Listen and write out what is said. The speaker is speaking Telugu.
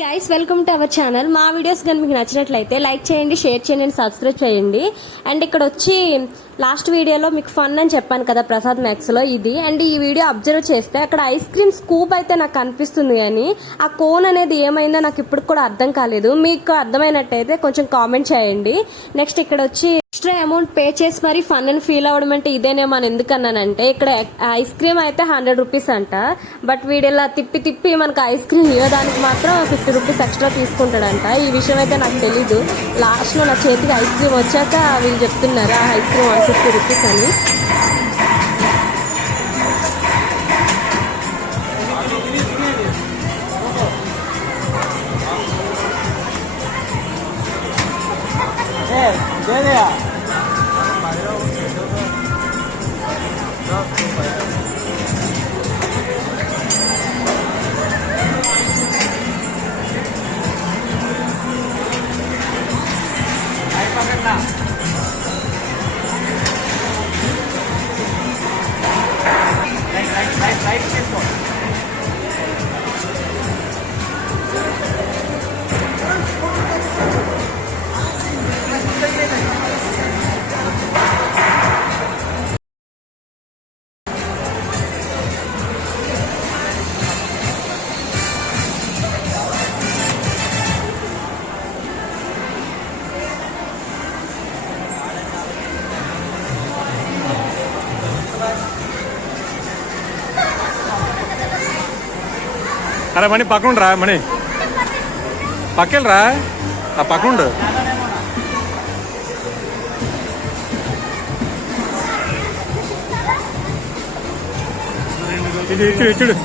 Guys welcome to our channel. మా వీడియోస్ కానీ మీకు నచ్చినట్లయితే లైక్ చేయండి, షేర్ చేయండి, సబ్స్క్రైబ్ చేయండి. అండ్ ఇక్కడ వచ్చి లాస్ట్ వీడియోలో మీకు ఫన్ అని చెప్పాను కదా ప్రసాద్ మ్యాక్స్ లో ఇది. అండ్ ఈ వీడియో అబ్జర్వ్ చేస్తే అక్కడ ఐస్ క్రీమ్ స్కూప్ అయితే నాకు కనిపిస్తుంది, కానీ ఆ కోన్ అనేది ఏమైందో నాకు ఇప్పుడు కూడా అర్థం కాలేదు. మీకు అర్థమైనట్టయితే కొంచెం కామెంట్ చేయండి. నెక్స్ట్ ఇక్కడ వచ్చి ఎక్స్ట్రా అమౌంట్ పే చేసి మరి ఫన్ అని ఫీల్ అవ్వడం అంటే ఇదేనేమో అని ఎందుకన్నానంటే, ఇక్కడ ఐస్ క్రీమ్ అయితే 100 రూపీస్ అంట. బట్ వీడిలా తిప్పి తిప్పి మనకు ఐస్ క్రీమ్ ఇవ్వడానికి మాత్రం 50 రూపీస్ ఎక్స్ట్రా తీసుకుంటాడంట. ఈ విషయం అయితే నాకు తెలీదు. లాస్ట్ లో నా చేతికి ఐస్ క్రీమ్ వచ్చాక వీళ్ళు చెప్తున్నారు ఆ ఐస్ క్రీమ్ 150 రూపీస్ అని. అరే మణి పక్కనుండ్రా, మణి పక్కెళ్ళరా, ఆ పక్కనుండు. ఇది ఇచ్చుడు ఇచ్చుడు.